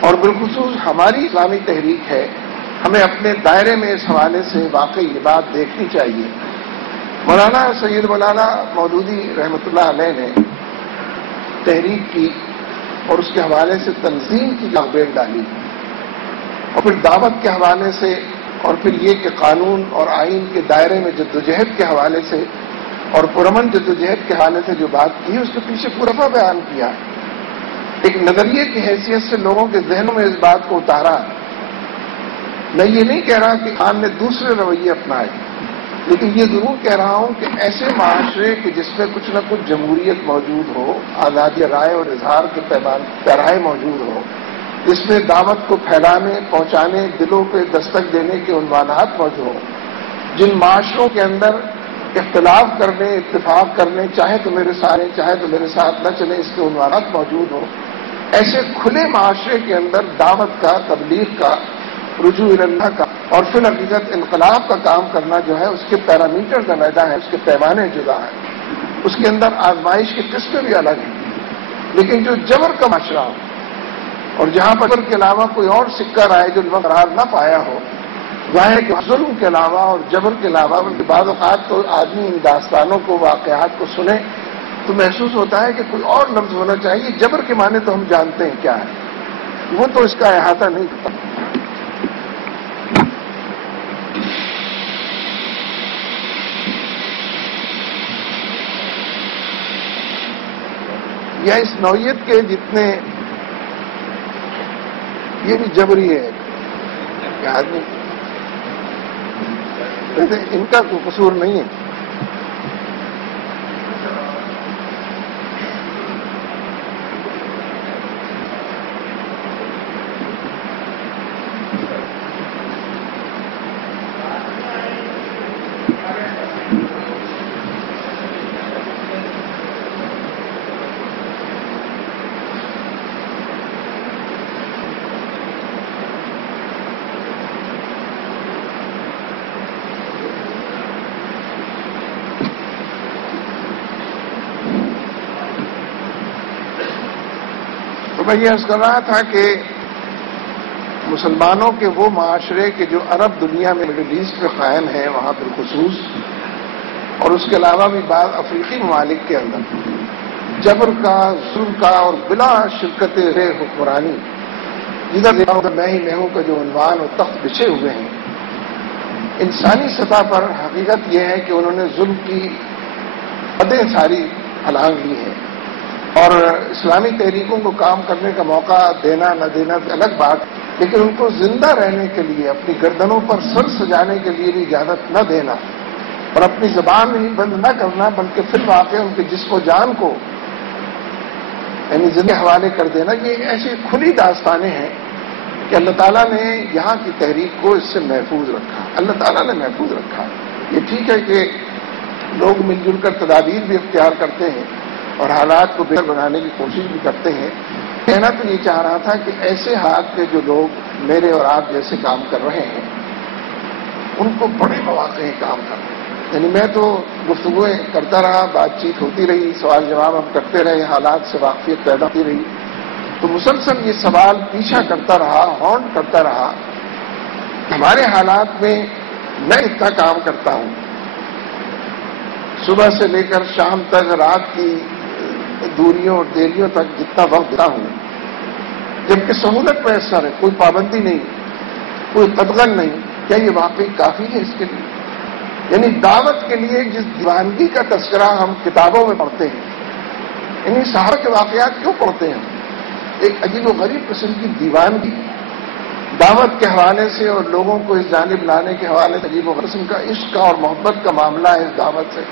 اور بالخصوص ہماری اسلامی تحریک ہے، ہمیں اپنے دائرے میں اس حوالے سے واقعی یہ بات دیکھنی چاہیے۔ مولانا سید مولانا مودودی رحمۃ اللہ علیہ نے تحریک کی اور اس کے حوالے سے تنظیم کی لغبیل ڈالی، اور پھر دعوت کے حوالے سے، اور پھر یہ کہ قانون اور آئین کے دائرے میں جدوجہد کے حوالے سے اور پرامن جدوجہد کے حوالے سے جو بات کی، اس کے پیچھے پورا بیان کیا، ایک نظریے کی حیثیت سے لوگوں کے ذہنوں میں اس بات کو اتارا۔ میں یہ نہیں کہہ رہا کہ خان نے دوسرے رویے اپنائے، لیکن یہ ضرور کہہ رہا ہوں کہ ایسے معاشرے کے جس میں کچھ نہ کچھ جمہوریت موجود ہو، آزادی رائے اور اظہار کے پیرائے موجود ہو، جس میں دعوت کو پھیلانے، پہنچانے، دلوں پہ دستک دینے کے عنوانات موجود ہوں، جن معاشروں کے اندر اختلاف کرنے، اتفاق کرنے، چاہے تو میرے ساتھ چاہے تو میرے ساتھ نہ چلے، اس کے عنوانات موجود ہوں، ایسے کھلے معاشرے کے اندر دعوت کا، تبلیغ کا، رجوع اللہ کا اور فی الحقیقت انقلاب کا کام کرنا جو ہے، اس کے پیرامیٹرز علیحدہ ہیں، اس کے پیمانے جدا ہیں، اس کے اندر آزمائش کی قسمیں بھی الگ ہیں۔ لیکن جو جبر کا معاشرہ ہو اور جہاں پر جبر کے علاوہ کوئی اور سکہ رائے جو قرار نہ پایا ہو، ظاہر کہ ظلم کے علاوہ اور جبر کے علاوہ بعض اوقات تو آدمی ان داستانوں کو، واقعات کو سنے تو محسوس ہوتا ہے کہ کوئی اور لفظ ہونا چاہیے۔ جبر کے معنی تو ہم جانتے ہیں کیا ہے، وہ تو اس کا احاطہ نہیں کرتا۔ یا اس نوعیت کے جتنے، یہ بھی جبری ہے کہ آدمی، ان کا کوئی قصور نہیں ہے۔ میں یہ عرض کر رہا تھا کہ مسلمانوں کے وہ معاشرے کے جو عرب دنیا میں مڈل ایسٹ میں قائم ہیں، وہاں بالخصوص، اور اس کے علاوہ بھی بعض افریقی ممالک کے اندر جبر کا، ظلم کا اور بلا شرکت حکمرانی، جدھر میں ہی ہوں کا جو عنوان اور تخت بچھے ہوئے ہیں، انسانی سطح پر حقیقت یہ ہے کہ انہوں نے ظلم کی حدیں ساری پھلانگ لی ہیں، اور اسلامی تحریکوں کو کام کرنے کا موقع دینا نہ دینا الگ بات، لیکن ان کو زندہ رہنے کے لیے، اپنی گردنوں پر سر سجانے کے لیے بھی اجازت نہ دینا اور اپنی زبان ہی بند نہ کرنا، بلکہ پھر واقع ان کے جسم و جان کو یعنی زندگی حوالے کر دینا، یہ ایسی کھلی داستانیں ہیں کہ اللہ تعالیٰ نے یہاں کی تحریک کو اس سے محفوظ رکھا، اللہ تعالیٰ نے محفوظ رکھا۔ یہ ٹھیک ہے کہ لوگ مل جل کر تدابیر بھی اختیار کرتے ہیں اور حالات کو بہتر بنانے کی کوشش بھی کرتے ہیں۔ کہنا تو یہ چاہ رہا تھا کہ ایسے حالات پہ جو لوگ میرے اور آپ جیسے کام کر رہے ہیں، ان کو بڑے مواقع ہیں کام کرنے، یعنی میں تو گفتگویں کرتا رہا، بات چیت ہوتی رہی، سوال جواب ہم کرتے رہے، حالات سے واقفیت پیدا ہوتی رہی، تو مسلسل یہ سوال پیچھا کرتا رہا، ہارن کرتا رہا۔ ہمارے حالات میں میں اتنا کام کرتا ہوں، صبح سے لے کر شام تک، رات کی دوریوں اور دیریوں تک جتنا وقت دیتا ہوں، جبکہ سہولت میسر ہے، کوئی پابندی نہیں، کوئی قدغن نہیں، کیا یہ واقعی کافی ہے اس کے لیے؟ یعنی دعوت کے لیے جس دیوانگی کا تذکرہ ہم کتابوں میں پڑھتے ہیں، یعنی صحابہ کے واقعات کیوں پڑھتے ہیں؟ ایک عجیب و غریب قسم کی دیوانگی دعوت کے حوالے سے اور لوگوں کو اس جانب لانے کے حوالے سے عجیب و غریب قسم کا عشق اور محبت کا معاملہ ہے اس دعوت سے۔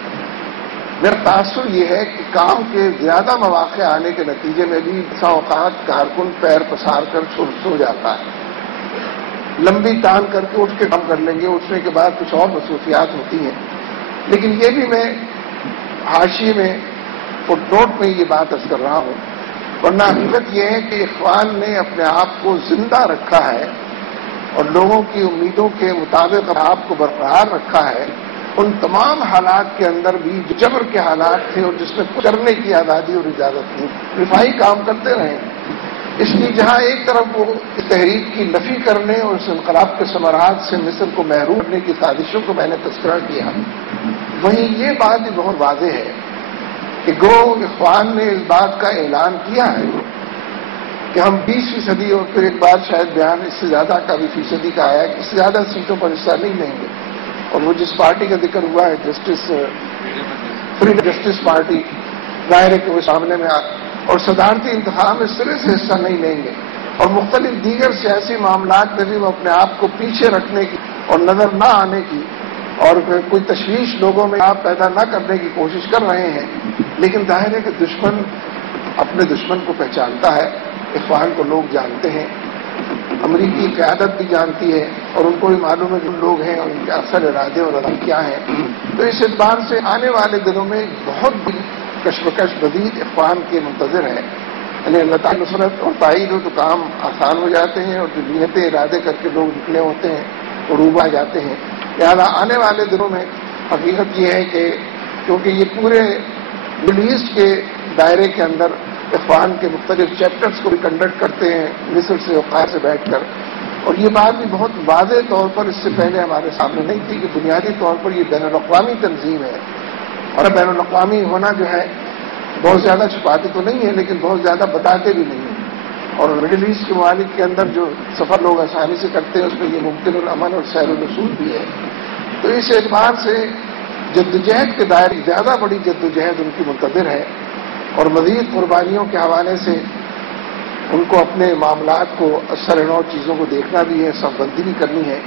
میرا تاثر یہ ہے کہ کام کے زیادہ مواقع آنے کے نتیجے میں بھی بسا اوقات کارکن پیر پسار کر سو جاتا ہے، لمبی ٹانگ کر کے اٹھ کے کام کر لیں گے، اٹھنے کے بعد کچھ اور مصروفیات ہوتی ہیں، لیکن یہ بھی میں حاشیے میں فٹ نوٹ میں یہ بات عرض کر رہا ہوں، ورنہ حقیقت یہ ہے کہ اخوان نے اپنے آپ کو زندہ رکھا ہے اور لوگوں کی امیدوں کے مطابق آپ کو برقرار رکھا ہے، ان تمام حالات کے اندر بھی جو جبر کے حالات تھے اور جس میں کرنے کی آزادی اور اجازت نہیں، رفاہی کام کرتے رہے، اس لیے جہاں ایک طرف وہ اس تحریک کی نفی کرنے اور اس انقلاب کے ثمرات سے مصر کو محروم کرنے کی سازشوں کو میں نے تذکرہ کیا، وہیں یہ بات بھی بہت واضح ہے کہ گو اخوان نے اس بات کا اعلان کیا ہے کہ ہم 20% اور پھر ایک بار شاید بیان اس سے زیادہ کا بھی فیصدی کا آیا کہ اس سے زیادہ سیٹوں پر حصہ نہیں لیں گے، اور وہ جس پارٹی کا ذکر ہوا ہے فریڈم جسٹس پارٹی، ظاہر ہے کہ وہ سامنے میں اور صدارتی انتخاب میں سرے سے حصہ نہیں لیں گے، اور مختلف دیگر سیاسی معاملات میں بھی وہ اپنے آپ کو پیچھے رکھنے کی اور نظر نہ آنے کی اور کوئی تشویش لوگوں میں آپ پیدا نہ کرنے کی کوشش کر رہے ہیں، لیکن ظاہر ہے کہ دشمن اپنے دشمن کو پہچانتا ہے، اخوان کو لوگ جانتے ہیں، امریکی قیادت بھی جانتی ہے، اور ان کو بھی معلوم ہے کہ ان لوگ ہیں اور ان کے اصل ارادے اور عزم کیا ہیں، تو اس اعتبار سے آنے والے دنوں میں بہت بڑی کشمکش بدید اخوان کے منتظر ہے، یعنی اللہ تعالی نصرت اور تائید ہو تو کام آسان ہو جاتے ہیں، اور جو نیتیں ارادے کر کے لوگ نکلے ہوتے ہیں عروب آ جاتے ہیں، لہٰذا آنے والے دنوں میں حقیقت یہ ہے کہ کیونکہ یہ پورے مڈل ایسٹ کے دائرے کے اندر اخوان کے مختلف چیپٹرز کو بھی کنڈکٹ کرتے ہیں مصر سے اور قاہرہ سے بیٹھ کر، اور یہ بات بھی بہت واضح طور پر اس سے پہلے ہمارے سامنے نہیں تھی کہ بنیادی طور پر یہ بین الاقوامی تنظیم ہے، اور بین الاقوامی ہونا جو ہے بہت زیادہ چھپاتے تو نہیں ہے لیکن بہت زیادہ بتاتے بھی نہیں ہیں، اور مڈل ایسٹ کے ممالک کے اندر جو سفر لوگ آسانی سے کرتے ہیں اس میں یہ ممکن الامن اور سیر الوصول بھی ہے، تو اس اعتبار سے جدوجہد کے دائرے زیادہ بڑی جدوجہد ان کی منتظر ہے، اور مزید قربانیوں کے حوالے سے ان کو اپنے معاملات کو اثر نو چیزوں کو دیکھنا بھی ہے، صف بندی بھی کرنی ہے۔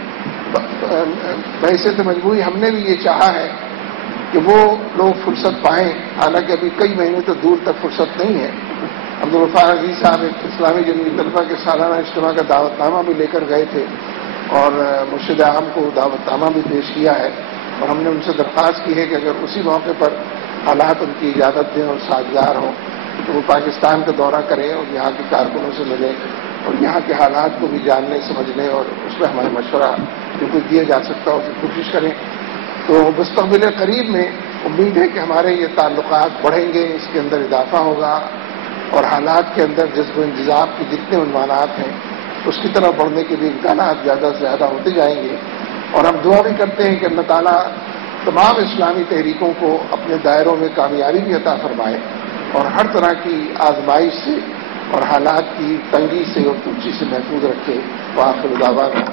بحیثیت مجبوری ہم نے بھی یہ چاہا ہے کہ وہ لوگ فرصت پائیں، حالانکہ ابھی کئی مہینے تو دور تک فرصت نہیں ہے۔ عبدالغفار عزیز صاحب ایک اسلامی جنوبی طلبہ کے سالانہ اجتماع کا دعوت نامہ بھی لے کر گئے تھے، اور مرشد اعظم کو دعوت نامہ بھی پیش کیا ہے، اور ہم نے ان سے درخواست کی ہے کہ اگر اسی موقع پر حالات ان کی اجازت دیں اور سازگار ہوں تو وہ پاکستان کا دورہ کریں اور یہاں کے کارکنوں سے ملیں اور یہاں کے حالات کو بھی جاننے سمجھنے اور اس میں ہمارا مشورہ جو کچھ دیا جا سکتا ہے اس کی کوشش کریں۔ تو مستقبل قریب میں امید ہے کہ ہمارے یہ تعلقات بڑھیں گے، اس کے اندر اضافہ ہوگا، اور حالات کے اندر جذب و انجذاب کے جتنے عنوانات ہیں اس کی طرف بڑھنے کے بھی امکانات زیادہ سے زیادہ ہوتے جائیں گے، اور ہم دعا بھی کرتے ہیں کہ اللہ تعالیٰ تمام اسلامی تحریکوں کو اپنے دائروں میں کامیابی بھی عطا فرمائے اور ہر طرح کی آزمائش سے اور حالات کی تنگی سے اور ترچی سے محفوظ رکھے۔ وآخر دعوانا